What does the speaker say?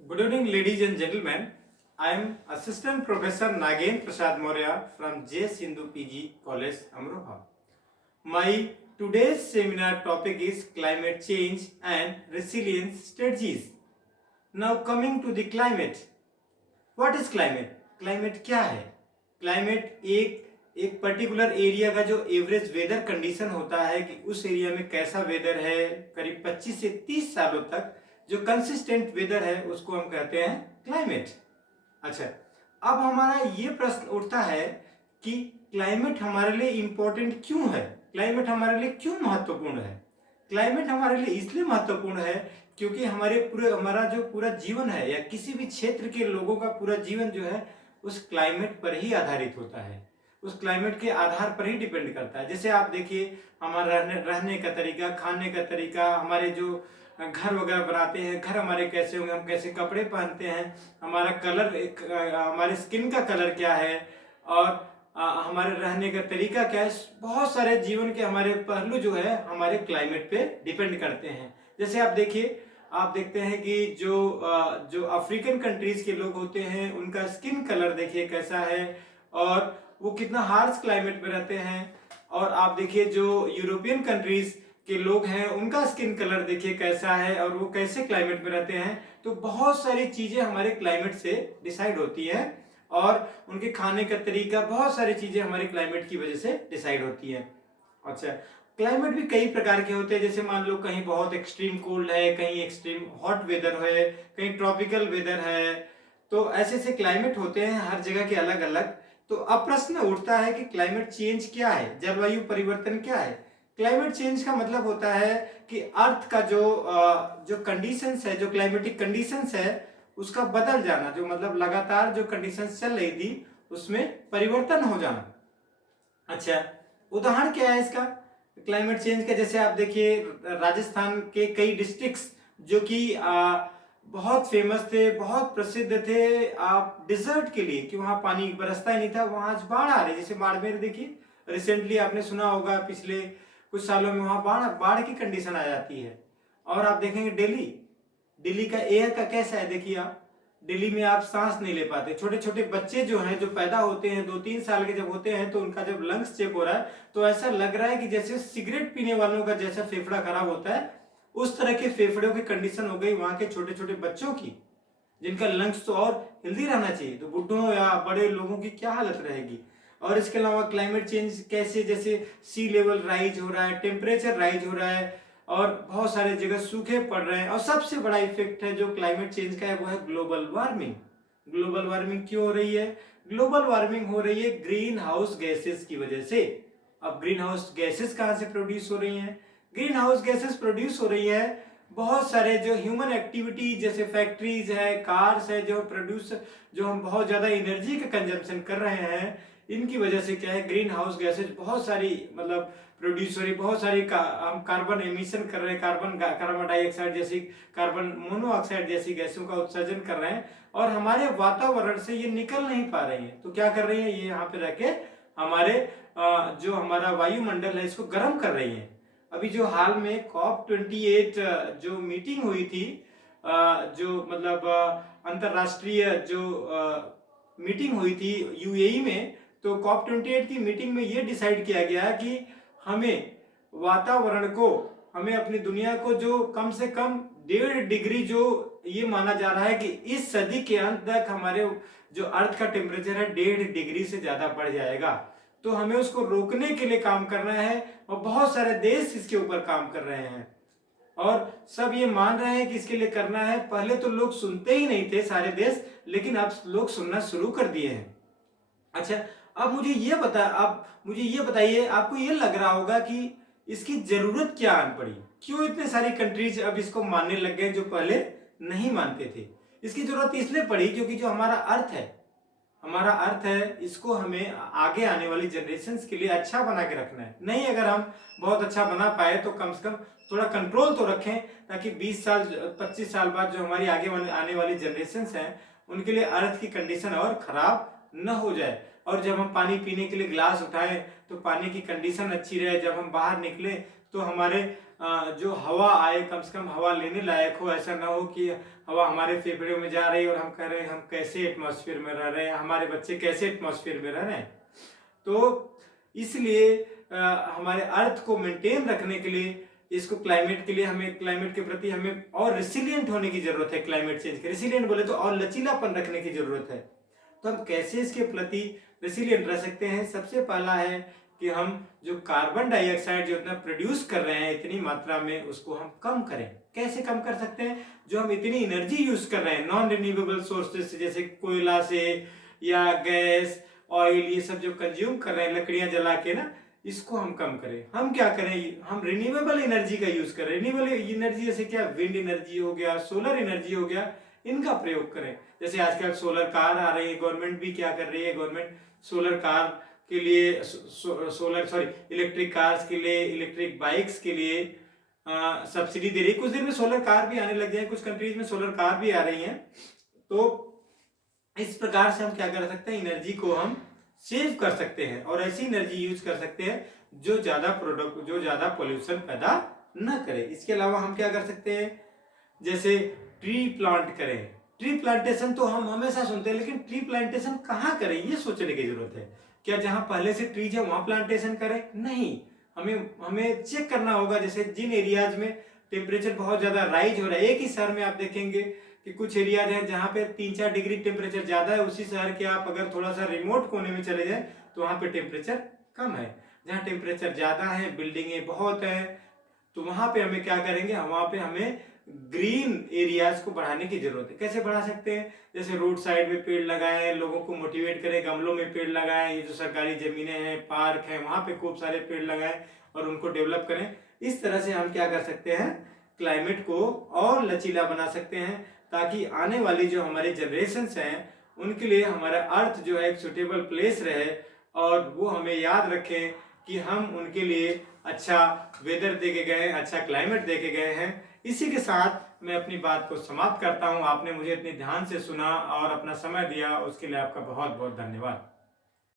Good evening, ladies and gentlemen. I am Assistant Professor Nagen Prasad Maurya from J. Sindhu PG College, Amroha. My today's seminar topic is climate change and resilience strategies. Now coming to the climate. What is climate? Climate क्या है? Climate एक particular area का जो average weather condition होता है कि उस area में कैसा वेदर है, करीब 25 से 30 सालों तक जो कंसिस्टेंट वेदर है उसको हम कहते हैं क्लाइमेट। अच्छा, अब हमारा ये प्रश्न उठता है कि क्लाइमेट हमारे लिए इंपॉर्टेंट क्यों है, क्लाइमेट हमारे लिए क्यों महत्वपूर्ण है। क्लाइमेट हमारे लिए इसलिए महत्वपूर्ण है क्योंकि हमारा जो पूरा जीवन है या किसी भी क्षेत्र के लोगों का पूरा जीवन जो है उस क्लाइमेट पर ही आधारित होता है, उस क्लाइमेट के आधार पर ही डिपेंड करता है। जैसे आप देखिए, हमारा रहने का तरीका, खाने का तरीका, हमारे जो घर वगैरह बनाते हैं, घर हमारे कैसे होंगे, हम कैसे कपड़े पहनते हैं, हमारा कलर, हमारे स्किन का कलर क्या है, और हमारे रहने का तरीका क्या है, बहुत सारे जीवन के हमारे पहलू जो है हमारे क्लाइमेट पे डिपेंड करते हैं। जैसे आप देखिए, आप देखते हैं कि जो अफ्रीकन कंट्रीज के लोग होते हैं उनका स्किन कलर देखिए कैसा है और वो कितना हार्श क्लाइमेट में रहते हैं। और आप देखिए जो यूरोपियन कंट्रीज के लोग हैं उनका स्किन कलर देखिए कैसा है और वो कैसे क्लाइमेट में रहते हैं। तो बहुत सारी चीजें हमारे क्लाइमेट से डिसाइड होती हैं और उनके खाने का तरीका, बहुत सारी चीजें हमारे क्लाइमेट की वजह से डिसाइड होती हैं। अच्छा, क्लाइमेट भी कई प्रकार के होते हैं। जैसे मान लो कहीं बहुत एक्सट्रीम कोल्ड है, कहीं एक्सट्रीम हॉट वेदर है, कहीं ट्रॉपिकल वेदर है। तो ऐसे ऐसे क्लाइमेट होते हैं हर जगह के अलग अलग। तो अब प्रश्न उठता है कि क्लाइमेट चेंज क्या है, जलवायु परिवर्तन क्या है। क्लाइमेट चेंज का मतलब होता है कि अर्थ का जो कंडीशंस है, जो क्लाइमेटिक कंडीशंस है उसका बदल जाना, जो मतलब लगातार जो कंडीशंस चल रही थी उसमें परिवर्तन हो जाना। अच्छा, उदाहरण क्या है इसका क्लाइमेट चेंज का। जैसे आप देखिए, राजस्थान के कई डिस्ट्रिक्ट्स जो कि बहुत फेमस थे, बहुत प्रसिद्ध थे आप डिजर्ट के लिए, कि वहां पानी बरसता ही नहीं था, वहां आज बाढ़ आ रही है। जैसे बाड़मेर देखिए, रिसेंटली आपने सुना होगा, पिछले कुछ सालों में वहां बाढ़ बाढ़ की कंडीशन आ जाती है। और आप देखेंगे दिल्ली, दिल्ली का एयर का कैसा है, देखिए आप दिल्ली में आप सांस नहीं ले पाते। छोटे छोटे बच्चे जो हैं, जो पैदा होते हैं 2-3 साल के जब होते हैं, तो उनका जब लंग्स चेक हो रहा है तो ऐसा लग रहा है कि जैसे सिगरेट पीने वालों का जैसा फेफड़ा खराब होता है उस तरह के फेफड़ों की कंडीशन हो गई वहां के छोटे छोटे बच्चों की, जिनका लंग्स तो और हेल्दी रहना चाहिए, तो बुढ़ों या बड़े लोगों की क्या हालत रहेगी। और इसके अलावा क्लाइमेट चेंज कैसे, जैसे सी लेवल राइज हो रहा है, टेम्परेचर राइज हो रहा है और बहुत सारे जगह सूखे पड़ रहे हैं। और सबसे बड़ा इफेक्ट है जो क्लाइमेट चेंज का है वो है ग्लोबल वार्मिंग। ग्लोबल वार्मिंग क्यों हो रही है? ग्लोबल वार्मिंग हो रही है ग्रीन हाउस गैसेस की वजह से। अब ग्रीन हाउस गैसेस कहां से प्रोड्यूस हो रही हैं? ग्रीन हाउस गैसेस प्रोड्यूस हो रही है बहुत सारे जो ह्यूमन एक्टिविटी, जैसे फैक्ट्रीज है, कार्स है, जो हम बहुत ज्यादा एनर्जी का कंजम्पशन कर रहे हैं, इनकी वजह से क्या है, ग्रीन हाउस गैसेज बहुत सारी मतलब प्रोड्यूस हो रही, बहुत सारी हम कार्बन एमिशन कर रहे हैं, कार्बन डाइऑक्साइड जैसी, कार्बन मोनोऑक्साइड जैसी गैसों का उत्सर्जन कर रहे हैं और हमारे वातावरण से ये निकल नहीं पा रही है। तो क्या कर रही है, ये यहाँ पे रह के हमारे जो हमारा वायुमंडल है इसको गर्म कर रही है। अभी जो हाल में COP28 जो मीटिंग हुई थी, जो मतलब अंतरराष्ट्रीय जो मीटिंग हुई थी यूएई में, तो COP28 की मीटिंग में ये डिसाइड किया गया कि हमें वातावरण को, हमें अपनी दुनिया को जो कम से कम 1.5 डिग्री, जो ये माना जा रहा है कि इस सदी के अंत तक हमारे जो अर्थ का टेम्परेचर है 1.5 डिग्री से ज्यादा बढ़ जाएगा। तो हमें उसको रोकने के लिए काम करना है और बहुत सारे देश इसके ऊपर काम कर रहे हैं और सब ये मान रहे हैं कि इसके लिए करना है। पहले तो लोग सुनते ही नहीं थे सारे देश, लेकिन अब लोग सुनना शुरू कर दिए हैं। अच्छा, अब मुझे ये बताइए, आपको ये लग रहा होगा कि इसकी जरूरत क्या आन पड़ी, क्यों इतने सारी कंट्रीज अब इसको मानने लग गए जो पहले नहीं मानते थे। इसकी जरूरत इसलिए पड़ी क्योंकि जो हमारा अर्थ है इसको हमें आगे आने वाली जनरेशन्स के लिए अच्छा बना के रखना है। नहीं, अगर हम बहुत अच्छा बना पाए तो कम से कम थोड़ा कंट्रोल तो रखें, ताकि 20 साल 25 साल बाद जो हमारी आने वाली जनरेशन्स हैं उनके लिए अर्थ की कंडीशन और खराब न हो जाए। और जब हम पानी पीने के लिए गिलास उठाएं तो पानी की कंडीशन अच्छी रहे, जब हम बाहर निकले तो हमारे जो हवा आए कम से कम हवा लेने लायक हो, ऐसा ना हो कि हवा हमारे फेफड़ों में जा रही है और हम कह रहे हैं हम कैसे एटमॉस्फेयर में रह रहे हैं, हमारे बच्चे कैसे एटमॉस्फेयर में रह रहे हैं। तो इसलिए हमारे अर्थ को मेंटेन रखने के लिए, इसको क्लाइमेट के लिए हमें, क्लाइमेट के प्रति हमें और रिसिलियंट होने की जरूरत है। क्लाइमेट चेंज के रिसिलियंट बोले तो और लचीलापन रखने की जरूरत है। तो हम कैसे इसके प्रति रेसिलिएंट रह सकते हैं? सबसे पहला है कि हम जो कार्बन डाइऑक्साइड जो इतना प्रोड्यूस कर रहे हैं इतनी मात्रा में, उसको हम कम करें। कैसे कम कर सकते हैं? जो हम इतनी एनर्जी यूज कर रहे हैं नॉन रिन्यूएबल सोर्सेज से, जैसे कोयला से या गैस, ऑयल, ये सब जो कंज्यूम कर रहे हैं लकड़ियां जला के ना, इसको हम कम करें। हम क्या करें? हम रिन्यूएबल एनर्जी का यूज करें। रिन्यूएबल एनर्जी जैसे क्या, विंड एनर्जी हो गया, सोलर एनर्जी हो गया, इनका प्रयोग करें। जैसे आजकल सोलर कार आ रही है, गवर्नमेंट भी क्या कर रही है, गवर्नमेंट सोलर कार के लिए, इलेक्ट्रिक कार्स के लिए, इलेक्ट्रिक बाइक्स के लिए सब्सिडी दे रही है। कुछ दिन में सोलर कार भी आने लग जाए, कुछ कंट्रीज में सोलर कार भी आ रही हैं। तो इस प्रकार से हम क्या कर सकते हैं? एनर्जी को हम सेव कर सकते हैं और ऐसी एनर्जी यूज कर सकते हैं जो ज्यादा पोल्यूशन पैदा न करे। इसके अलावा हम क्या कर सकते हैं? जैसे ट्री प्लांट करें। ट्री प्लांटेशन तो हम हमेशा सुनते हैं, लेकिन ट्री प्लांटेशन कहाँ करें ये सोचने की जरूरत है। क्या जहां पहले से ट्रीज है वहां प्लांटेशन करें? नहीं, हमें चेक करना होगा। जैसे जिन एरियाज में टेम्परेचर बहुत ज्यादा राइज हो रहा है, एक ही शहर में आप देखेंगे कि कुछ एरियाज हैं जहाँ पे 3-4 डिग्री टेम्परेचर ज्यादा है, उसी शहर के आप अगर थोड़ा सा रिमोट कोने में चले जाए तो वहां पे टेम्परेचर कम है। जहाँ टेम्परेचर ज्यादा है, बिल्डिंगें बहुत है, तो वहां पे हमें क्या करेंगे? वहां पे हमें ग्रीन एरियाज को बढ़ाने की जरूरत है। कैसे बढ़ा सकते हैं? जैसे रोड साइड में पेड़ लगाएं, लोगों को मोटिवेट करें, गमलों में पेड़ लगाएं, ये जो सरकारी जमीनें हैं, पार्क हैं, वहां पे खूब सारे पेड़ लगाएं और उनको डेवलप करें। इस तरह से हम क्या कर सकते हैं? क्लाइमेट को और लचीला बना सकते हैं, ताकि आने वाली जो हमारी जनरेशंस हैं उनके लिए हमारा अर्थ जो है एक सुटेबल प्लेस रहे, और वो हमें याद रखें कि हम उनके लिए अच्छा वेदर दे के गए, अच्छा क्लाइमेट दे के गए हैं। इसी के साथ मैं अपनी बात को समाप्त करता हूं। आपने मुझे इतने ध्यान से सुना और अपना समय दिया, उसके लिए आपका बहुत बहुत धन्यवाद।